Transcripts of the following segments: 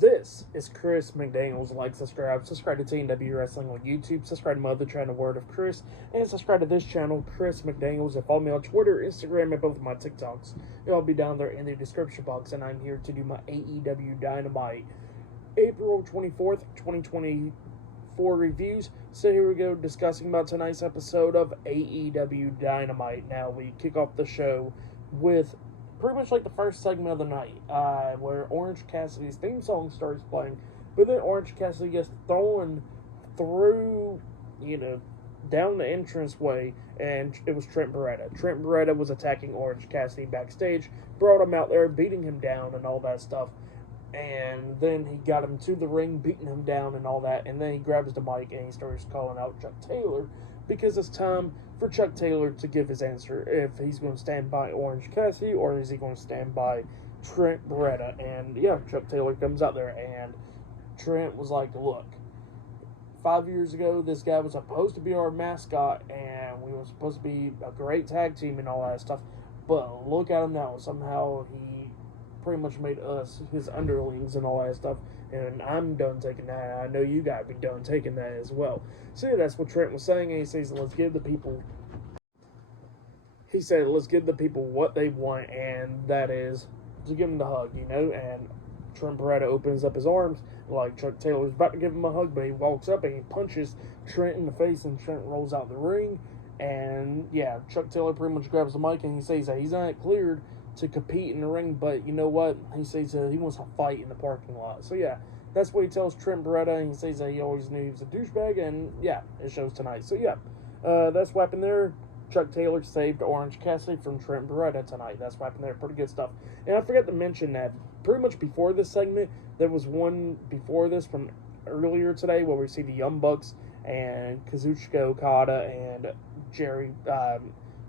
This is Chris McDaniels. Like, subscribe to TNW Wrestling on YouTube, subscribe to my other channel, Word of Chris, and subscribe to this channel, Chris McDaniels, and follow me on Twitter, Instagram, and both of my TikToks. It'll be down there in the description box, and I'm here to do my AEW Dynamite April 24th, 2024 reviews. So here we go, discussing about tonight's episode of AEW Dynamite. Now, we kick off the show with pretty much like the first segment of the night, where Orange Cassidy's theme song starts playing, but then Orange Cassidy gets thrown through, down the entranceway, and it was Trent Beretta. Trent Beretta was attacking Orange Cassidy backstage, brought him out there, beating him down and all that stuff, and then he got him to the ring, beating him down and all that, and then he grabs the mic and he starts calling out Chuck Taylor, because it's time for Chuck Taylor to give his answer, if he's going to stand by Orange Cassidy or is he going to stand by Trent Beretta. And yeah, Chuck Taylor comes out there, and Trent was like, look, 5 years ago this guy was supposed to be our mascot and we were supposed to be a great tag team and all that stuff, but look at him now. Somehow he pretty much made us his underlings and all that stuff, and I'm done taking that. I know you gotta be done taking that as well. So yeah, that's what Trent was saying, and he says, let's give the people what they want, and that is to give them the hug, and Trent Beretta opens up his arms like Chuck Taylor's about to give him a hug, but he walks up and he punches Trent in the face, and Trent rolls out the ring. And yeah, Chuck Taylor pretty much grabs the mic and he says that he's not cleared to compete in the ring, but you know what? He says that he wants to fight in the parking lot. So yeah, that's what he tells Trent Beretta, and he says that he always knew he was a douchebag, and yeah, it shows tonight. So yeah, that's what happened there. Chuck Taylor saved Orange Cassidy from Trent Beretta tonight. That's what happened there. Pretty good stuff. And I forgot to mention that pretty much before this segment, there was one before this from earlier today where we see the Young Bucks and Kazuchika Okada and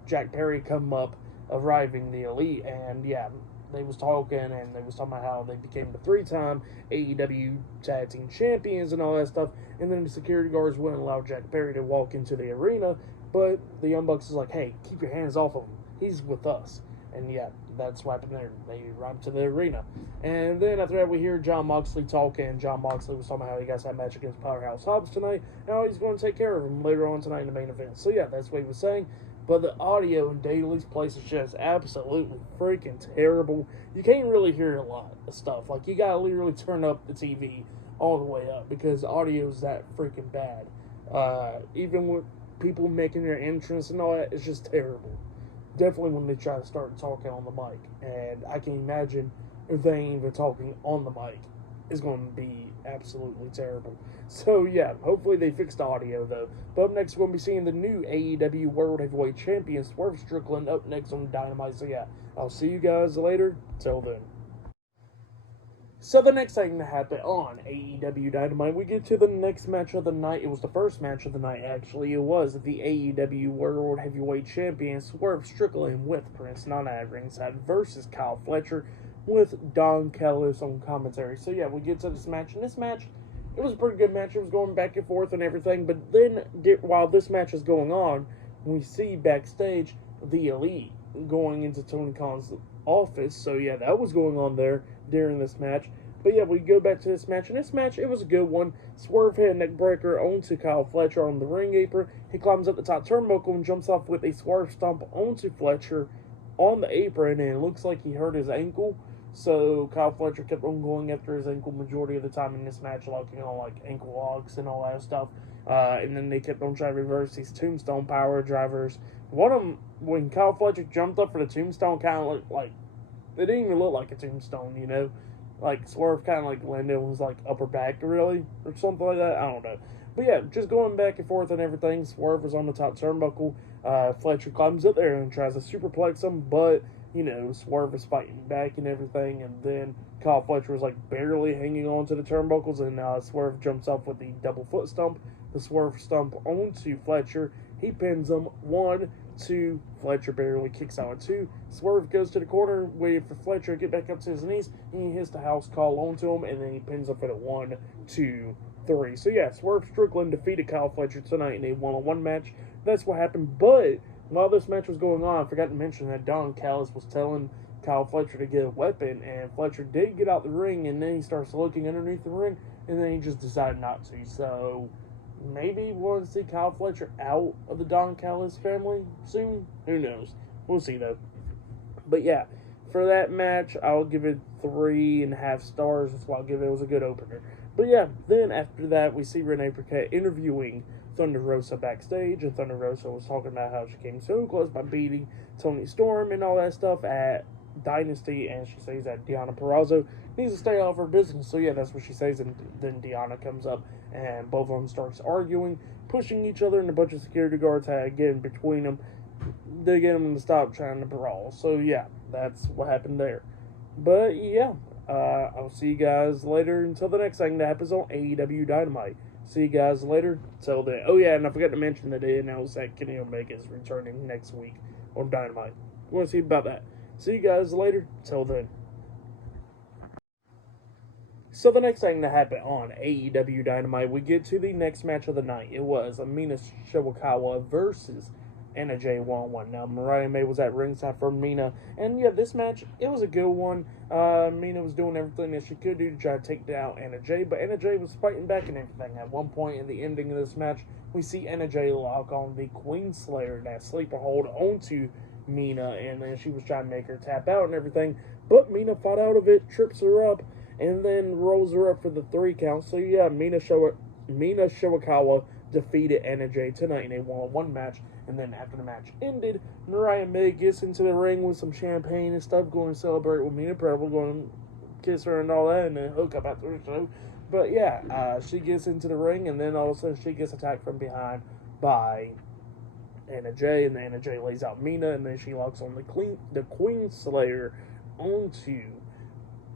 Jack Perry come up, arriving the Elite, and yeah, they was talking, and they was talking about how they became the 3-time AEW Tag Team Champions and all that stuff, and then the security guards wouldn't allow Jack Perry to walk into the arena, but the Young Bucks is like, hey, keep your hands off of him, he's with us. And yeah, that's what happened there. They run to the arena. And then after that, we hear Jon Moxley talking. Jon Moxley was talking about how he got that match against Powerhouse Hobbs tonight, and how he's going to take care of him later on tonight in the main event. So yeah, that's what he was saying. But the audio in Daly's place is just absolutely freaking terrible. You can't really hear a lot of stuff. Like, you gotta literally turn up the TV all the way up, because the audio is that freaking bad. Even with people making their entrance and all that, it's just terrible. Definitely when they try to start talking on the mic. And I can imagine if they ain't even talking on the mic, it's going to be absolutely terrible. So yeah, hopefully they fixed the audio though. But up next, we're going to be seeing the new AEW World Heavyweight Champion Swerve Strickland up next on Dynamite. So yeah, I'll see you guys later. Till then. So the next thing that happened on AEW Dynamite, we get to the next match of the night. It was the first match of the night, actually. It was the AEW World Heavyweight Champion Swerve Strickland with Prince Nana at ringside versus Kyle Fletcher with Don Callis on commentary. So yeah, we get to this match, and this match, it was a pretty good match. It was going back and forth and everything, but then while this match is going on, we see backstage the Elite going into Tony Khan's office. So yeah, that was going on there during this match. But yeah, we go back to this match, and this match, it was a good one. Swerve hit a neck breaker onto Kyle Fletcher on the ring apron. He climbs up the top turnbuckle and jumps off with a swerve stomp onto Fletcher on the apron, and it looks like he hurt his ankle. So Kyle Fletcher kept on going after his ankle majority of the time in this match, like ankle locks and all that stuff. And then they kept on trying to reverse these tombstone power drivers. One of them, when Kyle Fletcher jumped up for the tombstone, kind of looked like, it didn't even look like a tombstone, Like, Swerve kind of landed on his upper back, really, or something like that. I don't know. But yeah, just going back and forth and everything. Swerve was on the top turnbuckle. Fletcher climbs up there and tries to superplex him, but Swerve was fighting back and everything, and then Kyle Fletcher was barely hanging on to the turnbuckles, and Swerve jumps up with the double foot stomp, the Swerve stomp onto Fletcher. He pins him 1, 2. Fletcher barely kicks out at 2. Swerve goes to the corner, waiting for Fletcher to get back up to his knees, and he hits the house call onto him, and then he pins him for the 1, 2, 3. So yeah, Swerve Strickland defeated Kyle Fletcher tonight in a one-on-one match. That's what happened, but while this match was going on, I forgot to mention that Don Callis was telling Kyle Fletcher to get a weapon, and Fletcher did get out the ring, and then he starts looking underneath the ring, and then he just decided not to. So maybe we'll see Kyle Fletcher out of the Don Callis family soon. Who knows? We'll see though. But yeah, for that match, I'll give it 3.5 stars. That's why I'll give it. It was a good opener. But yeah, then after that, we see Renee Paquette interviewing Thunder Rosa backstage, and Thunder Rosa was talking about how she came so close by beating Toni Storm and all that stuff at Dynasty, and she says that Deonna Purrazzo needs to stay out of her business. So yeah, that's what she says, and then Deonna comes up, and both of them starts arguing, pushing each other, and a bunch of security guards had to get in between them. They get them to stop trying to brawl. So yeah, that's what happened there. But yeah, I'll see you guys later until the next thing that happens on AEW Dynamite. See you guys later. Till then. Oh yeah, and I forgot to mention that they announced that Kenny Omega is returning next week on Dynamite. Want to see about that. See you guys later. Till then. So the next thing that happened on AEW Dynamite, we get to the next match of the night. It was Mina Shirakawa versus Anna Jay 1-on-1. Now, Mariah May was at ringside for Mina. And yeah, this match, it was a good one. Mina was doing everything that she could do to try to take down Anna Jay. But Anna Jay was fighting back and everything. At one point in the ending of this match, we see Anna Jay lock on the Queen Slayer, that sleeper hold onto Mina. And then she was trying to make her tap out and everything. But Mina fought out of it, trips her up, and then rolls her up for the 3 count. So yeah, Mina Shirakawa defeated Anna Jay tonight in a 1-on-1 match. And then after the match ended, Mariah May gets into the ring with some champagne and stuff, going to celebrate with Mina, probably going to kiss her and all that, and then hook up after the show. But yeah, she gets into the ring, and then all of a sudden she gets attacked from behind by Anna Jay, and then Anna Jay lays out Mina, and then she locks on the Queen Slayer onto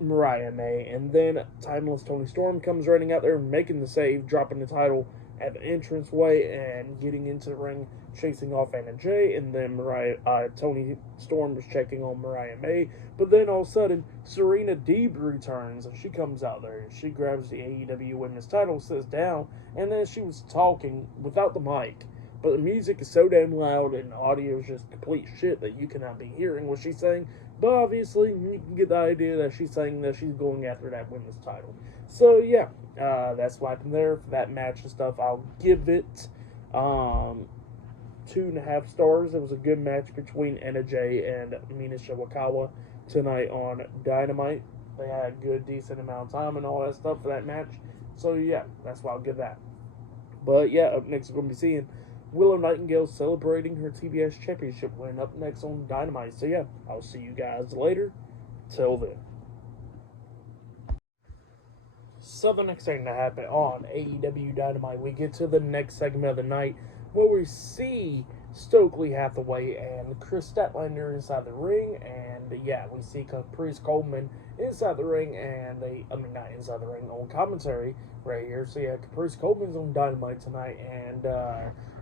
Mariah May, and then Timeless Toni Storm comes running out there, making the save, dropping the title at the entranceway, and getting into the ring, chasing off Anna Jay, and then Toni Storm was checking on Mariah May, but then all of a sudden, Serena Deeb returns, and she comes out there, and she grabs the AEW Women's title, sits down, and then she was talking without the mic, but the music is so damn loud, and the audio is just complete shit that you cannot be hearing what she's saying, but obviously, you can get the idea that she's saying that she's going after that women's title. So yeah, that's what happened there for that match and stuff. I'll give it 2.5 stars. It was a good match between Anna Jay and Mina Shirakawa tonight on Dynamite. They had a good, decent amount of time and all that stuff for that match. So yeah, that's why I'll give that. But yeah, up next we're going to be seeing Willow Nightingale celebrating her TBS Championship win up next on Dynamite. So yeah, I'll see you guys later. Till then. So the next thing that happened on AEW Dynamite, we get to the next segment of the night where we see Stokely Hathaway and Chris Statlander inside the ring, and yeah, we see Caprice Coleman inside the ring, and not inside the ring, on commentary right here. So yeah, Caprice Coleman's on Dynamite tonight, and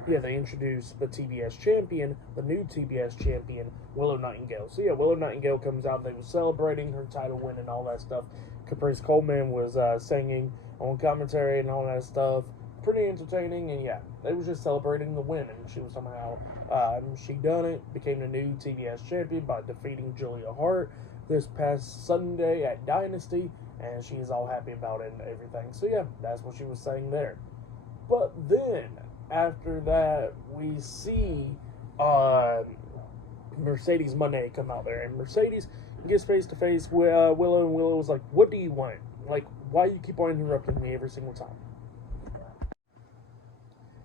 yeah, they introduced the TBS champion, the new TBS champion, Willow Nightingale. So yeah, Willow Nightingale comes out, they were celebrating her title win and all that stuff. Caprice Coleman was singing on commentary and all that stuff. Pretty entertaining, and yeah, they were just celebrating the win, and she was somehow, she done it, became the new TBS champion by defeating Julia Hart this past Sunday at Dynasty, and she is all happy about it and everything. So yeah, that's what she was saying there. But then, after that, we see Mercedes Moné come out there, and Mercedes gets face to face with Willow, and Willow was like, "What do you want? Like, why do you keep on interrupting me every single time?"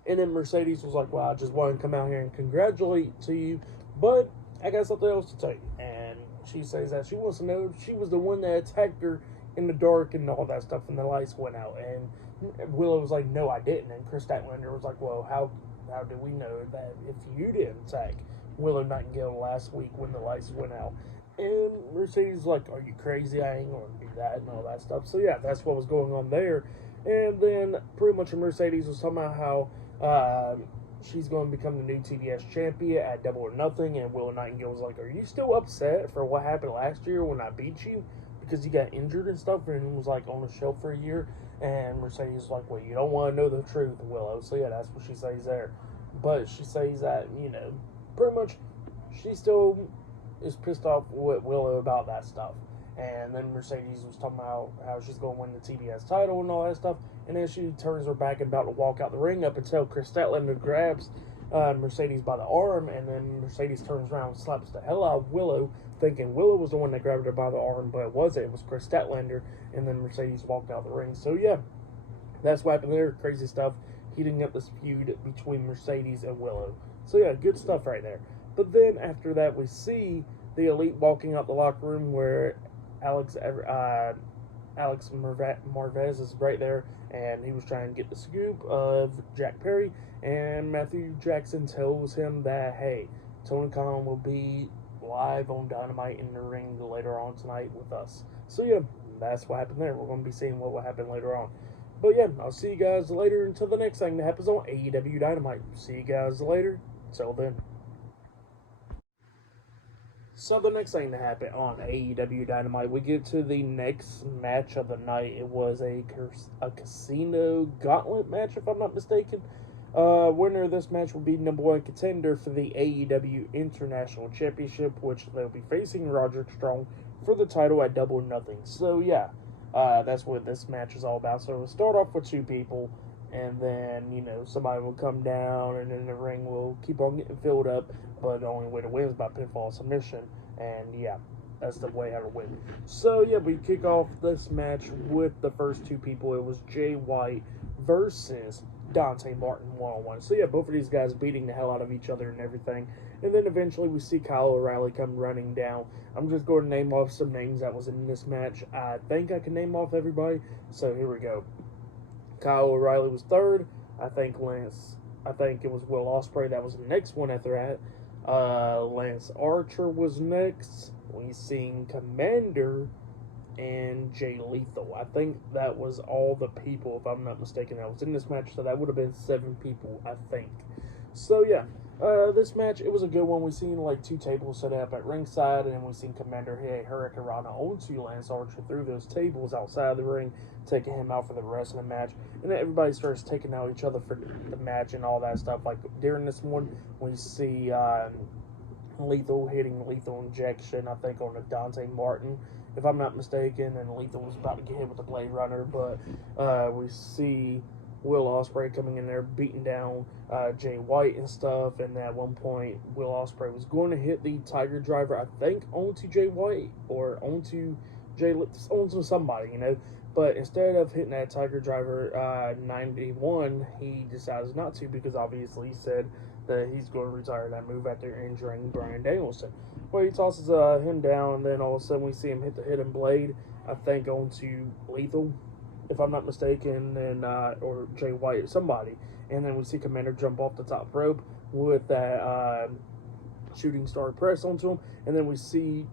And then Mercedes was like, "Well, I just wanted to come out here and congratulate to you, but I got something else to tell you." And she says that she wants to know if she was the one that attacked her in the dark and all that stuff, and the lights went out. And Willow was like, "No, I didn't." And Chris Statlander was like, "Well, how do we know that if you didn't attack Willow Nightingale last week when the lights went out?" And Mercedes was like, "Are you crazy? I ain't going to do that," and all that stuff. So yeah, that's what was going on there. And then pretty much Mercedes was talking about how she's going to become the new TBS champion at Double or Nothing, and Willow Nightingale was like, "Are you still upset for what happened last year when I beat you? Because you got injured and stuff and was like on the shelf for a year?" And Mercedes was like, "Well, you don't want to know the truth, Willow." So yeah, that's what she says there. But she says that, pretty much she still is pissed off with Willow about that stuff. And then Mercedes was talking about how she's going to win the TBS title and all that stuff. And then she turns her back and about to walk out the ring up until Chris Statlander grabs Mercedes by the arm. And then Mercedes turns around and slaps the hell out of Willow, thinking Willow was the one that grabbed her by the arm, but it wasn't. It was Chris Statlander. And then Mercedes walked out the ring. So, yeah, that's what happened there. Crazy stuff. Heating up this feud between Mercedes and Willow. So, yeah, good stuff right there. But then after that, we see the Elite walking out the locker room where Alex Marvez is right there, and he was trying to get the scoop of Jack Perry, and Matthew Jackson tells him that, hey, Tony Khan will be live on Dynamite in the ring later on tonight with us. So, yeah, that's what happened there. We're going to be seeing what will happen later on. But, yeah, I'll see you guys later until the next thing that happens on AEW Dynamite. See you guys later. Till then. So the next thing that happened on AEW Dynamite, we get to the next match of the night. It was a casino gauntlet match, if I'm not mistaken. Winner of this match will be number one contender for the AEW International Championship, which they'll be facing Roderick Strong for the title at Double or Nothing. So yeah, that's what this match is all about. So we'll start off with two people, and then, you know, somebody will come down, and then the ring will keep on getting filled up, but the only way to win is by pinfall submission, and yeah, that's the way how to win. So yeah, we kick off this match with the first two people. It was Jay White versus Dante Martin one-on-one. So yeah, both of these guys beating the hell out of each other and everything, and then eventually we see Kyle O'Reilly come running down. I'm just going to name off some names that was in this match. I think I can name off everybody, so here we go. Kyle O'Reilly was third. I think it was Will Ospreay that was the next one after that. Lance Archer was next. We seen Commander and Jay Lethal. I think that was all the people, if I'm not mistaken, that was in this match. So that would have been 7 people, I think. So yeah, this match, it was a good one. We seen like 2 tables set up at ringside, and then we seen Commander hit Hurricane Rana onto Lance Archer through those tables outside the ring, taking him out for the rest of the match. And then everybody starts taking out each other for the match and all that stuff. Like during this one, we see Lethal hitting Lethal Injection, I think, on a Dante Martin, if I'm not mistaken, and Lethal was about to get hit with the Blade Runner, but we see Will Ospreay coming in there beating down Jay White and stuff, and at one point Will Ospreay was going to hit the Tiger Driver, I think, onto Jay White or onto somebody, you know, but instead of hitting that Tiger Driver 91, he decides not to, because obviously he said that he's going to retire that move after injuring Bryan Danielson. Well, he tosses him down, and then all of a sudden we see him hit the Hidden Blade, I think, onto Lethal, if I'm not mistaken, and or Jay White, somebody. And then we see Commander jump off the top rope with that shooting star press onto him, and then we see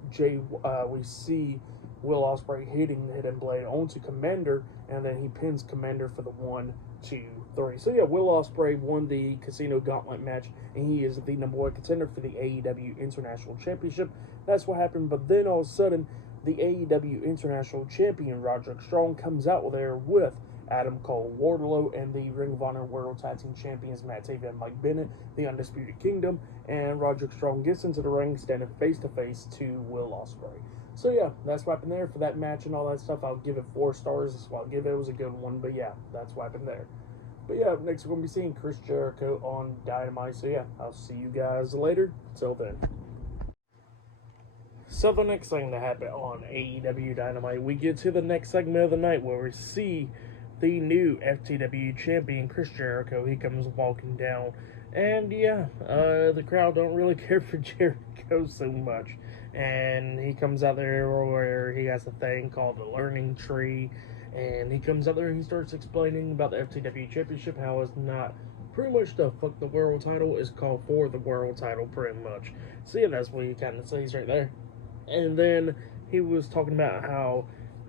Will Ospreay hitting the Hidden Blade onto Commander, and then he pins Commander for the 1, 2, 3. So yeah, Will Ospreay won the Casino Gauntlet match, and he is the number one contender for the AEW International Championship. That's what happened. But then all of a sudden, the AEW International Champion Roderick Strong comes out there with Adam Cole, Wardlow, and the Ring of Honor World Tag Team Champions Matt Taven and Mike Bennett, the Undisputed Kingdom, and Roderick Strong gets into the ring, standing face to face to Will Ospreay. So yeah, that's what happened there for that match and all that stuff. I'll give it 4 stars. That's what I'll give it. It was a good one, but yeah, that's what happened there. But yeah, next we're going to be seeing Chris Jericho on Dynamite. So yeah, I'll see you guys later. Till then. So the next thing that happened on AEW Dynamite, we get to the next segment of the night where we see the new FTW champion, Chris Jericho. He comes walking down, and yeah, the crowd don't really care for Jericho so much. And he comes out there where he has a thing called the Learning Tree, and he comes out there and he starts explaining about the FTW championship, how it's not pretty much the fuck the world title, is called for the world title pretty much. So yeah, that's what he kind of says right there. And then he was talking about how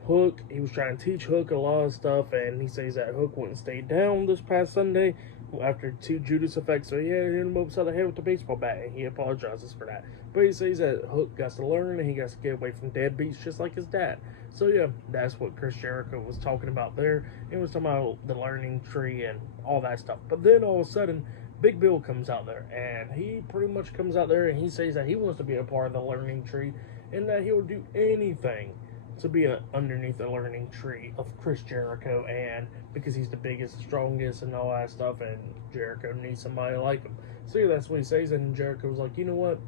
Hook, he was trying to teach Hook a lot of stuff, and he says that Hook wouldn't stay down this past Sunday after 2 Judas effects, so yeah, he hit him upside the head with the baseball bat, and he apologizes for that. But he says that Hook got to learn, and he got to get away from deadbeats just like his dad. So yeah, that's what Chris Jericho was talking about there. He was talking about the Learning Tree and all that stuff. But then all of a sudden, Big Bill comes out there, and he pretty much comes out there and he says that he wants to be a part of the learning tree and that he'll do anything to be underneath the learning tree of Chris Jericho, and because he's the biggest, strongest, and all that stuff, and Jericho needs somebody like him. So yeah, that's what he says, and Jericho was like, you know what?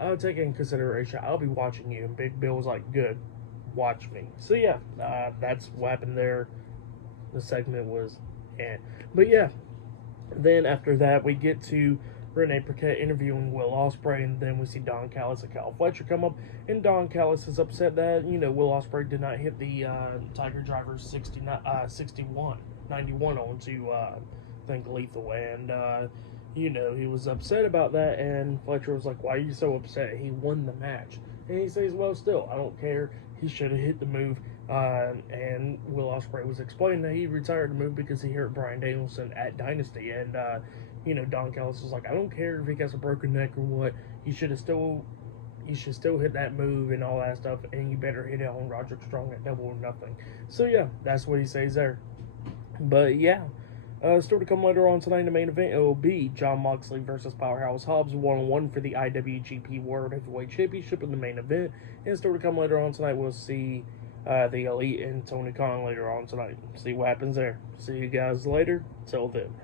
I'll take it in consideration. I'll be watching you. And Big Bill was like, good, watch me. So yeah, that's what happened there. The segment was, but yeah. Then after that, we get to Renee Paquette interviewing Will Ospreay, and then we see Don Callis and Kyle Fletcher come up, and Don Callis is upset that, Will Ospreay did not hit the Tiger Driver 91 onto, I think, Lethal, and, he was upset about that, and Fletcher was like, why are you so upset? He won the match. And he says, well, still, I don't care. He should have hit the move. And Will Ospreay was explaining that he retired the move because he hurt Bryan Danielson at Dynasty, and Don Callis was like, I don't care if he has a broken neck or what, you should still hit that move and all that stuff, and you better hit it on Roderick Strong at Double or Nothing. So yeah, that's what he says there. But yeah, still to come later on tonight in the main event, it will be Jon Moxley versus Powerhouse Hobbs 1-on-1 for the IWGP World Heavyweight Championship in the main event. And still to come later on tonight, we'll see the Elite and Tony Khan later on tonight. See what happens there. See you guys later. Till then.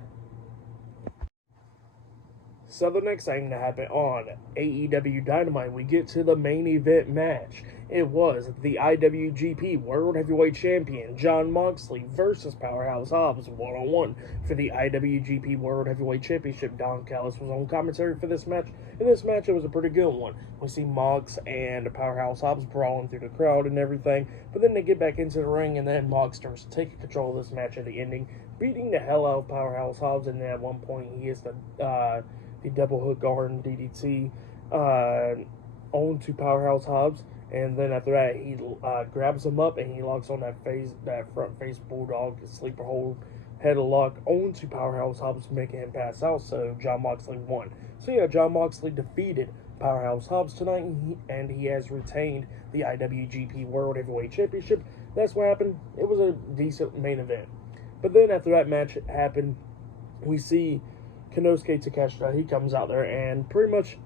So the next thing to happen on AEW Dynamite, we get to the main event match. It was the IWGP World Heavyweight Champion Jon Moxley versus Powerhouse Hobbs 1-on-1 for the IWGP World Heavyweight Championship. Don Callis was on commentary for this match. In this match, it was a pretty good one. We see Mox and Powerhouse Hobbs brawling through the crowd and everything, but then they get back into the ring, and then Mox starts taking control of this match at the ending, beating the hell out of Powerhouse Hobbs, and then at one point he hits the double hook arm DDT onto Powerhouse Hobbs, and then after that he grabs him up and he locks on that front face bulldog sleeper hold headlock onto Powerhouse Hobbs, making him pass out. So Jon Moxley won. So yeah, Jon Moxley defeated Powerhouse Hobbs tonight, and he has retained the IWGP World Heavyweight Championship. That's what happened. It was a decent main event. But then after that match happened, we see Konosuke Takeshita. He comes out there and pretty much,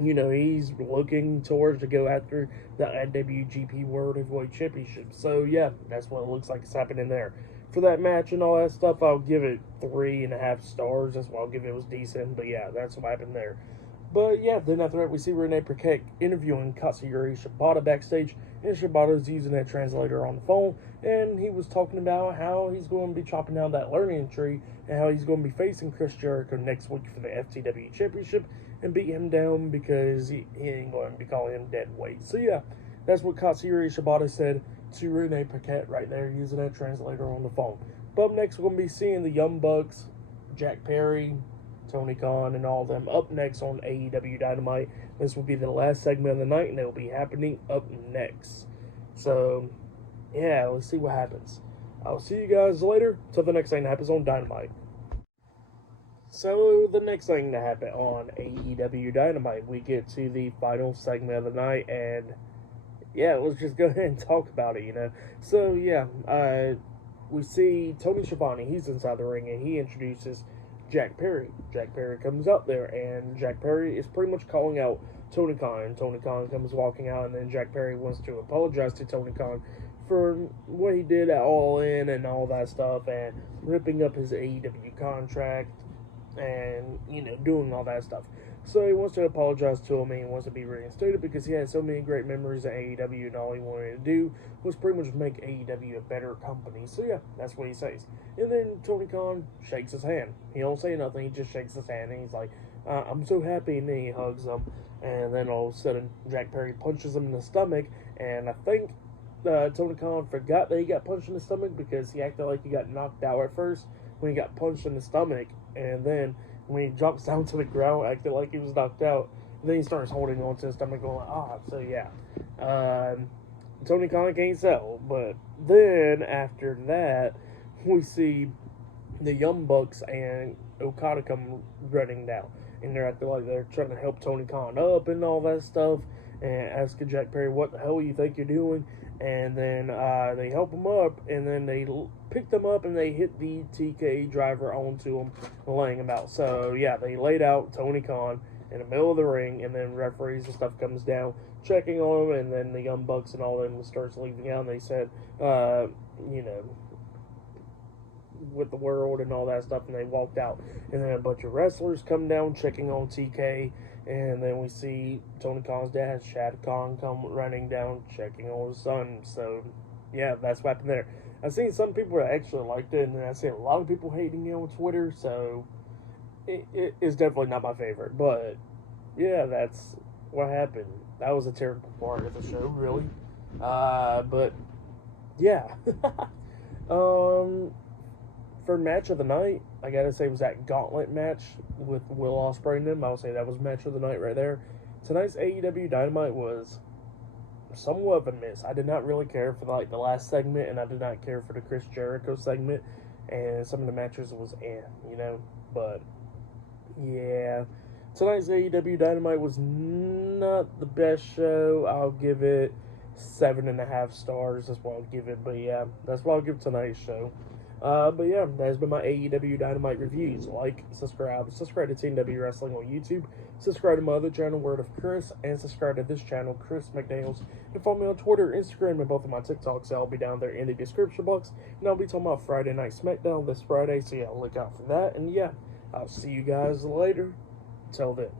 he's looking towards to go after the IWGP World Heavyweight Championship. So yeah, that's what it looks like is happening there. For that match and all that stuff, I'll give it 3.5 stars. That's what I'll give it. It was decent, but yeah, that's what happened there. But yeah, then after that, we see Renee Paquette interviewing Katsuyori Shibata backstage, and Shibata's using that translator on the phone, and he was talking about how he's going to be chopping down that learning tree, and how he's going to be facing Chris Jericho next week for the FTW Championship, and beat him down because he ain't going to be calling him dead weight. So yeah, that's what Katsuyori Shibata said to Renee Paquette right there, using that translator on the phone. But up next, we're going to be seeing the Young Bucks, Jack Perry, Tony Khan, and all of them up next on AEW Dynamite. This will be the last segment of the night, and it will be happening up next. So, yeah, let's see what happens. I'll see you guys later. Till the next thing that happens on Dynamite. So, the next thing to happen on AEW Dynamite, we get to the final segment of the night, and yeah, let's just go ahead and talk about it, So, yeah, we see Tony Schiavone. He's inside the ring, and he introduces Jack Perry. Jack Perry comes up there, and Jack Perry is pretty much calling out Tony Khan. Tony Khan comes walking out, and then Jack Perry wants to apologize to Tony Khan for what he did at All In and all that stuff, and ripping up his AEW contract, and, doing all that stuff. So he wants to apologize to him, and he wants to be reinstated because he had so many great memories at AEW, and all he wanted to do was pretty much make AEW a better company. So yeah, that's what he says. And then Tony Khan shakes his hand. He don't say nothing, he just shakes his hand, and he's like, I'm so happy, and then he hugs him. And then all of a sudden, Jack Perry punches him in the stomach, and I think Tony Khan forgot that he got punched in the stomach because he acted like he got knocked out at first when he got punched in the stomach, and then when he drops down to the ground, acting like he was knocked out, and then he starts holding on to his stomach going, so yeah. Tony Khan can't sell. But then, after that, we see the Young Bucks and Okada come running down, and they're acting like they're trying to help Tony Khan up and all that stuff, and asking Jack Perry, what the hell you think you're doing? And then they help him up, and then they pick them up, and they hit the TK driver onto him, laying him out. So, yeah, they laid out Tony Khan in the middle of the ring, and then referees and stuff comes down, checking on him, and then the Young Bucks and all them starts leaving out, and they said, with the world and all that stuff, and they walked out. And then a bunch of wrestlers come down, checking on TK, and then we see Tony Khan's dad, Shad Khan, come running down, checking on his son. So, yeah, that's what happened there. I've seen some people that actually liked it, and I've seen a lot of people hating it on Twitter, so it is definitely not my favorite. But, yeah, that's what happened. That was a terrible part of the show, really. But, yeah. For match of the night, I gotta say, was that Gauntlet match with Will Ospreay and them. I would say that was match of the night right there. Tonight's AEW Dynamite was somewhat of a miss. I did not really care for the last segment, and I did not care for the Chris Jericho segment, and some of the matches was but yeah. Tonight's AEW Dynamite was not the best show. I'll give it 7.5 stars. That's what I'll give it. But yeah, that's what I'll give tonight's show. But yeah, that has been my AEW Dynamite reviews. Like, subscribe to TNW Wrestling on YouTube, subscribe to my other channel, Word of Chris, and subscribe to this channel, Chris McDaniels, and follow me on Twitter, Instagram, and both of my TikToks. I'll be down there in the description box, and I'll be talking about Friday Night SmackDown this Friday, so yeah, look out for that, and yeah, I'll see you guys later. Till then.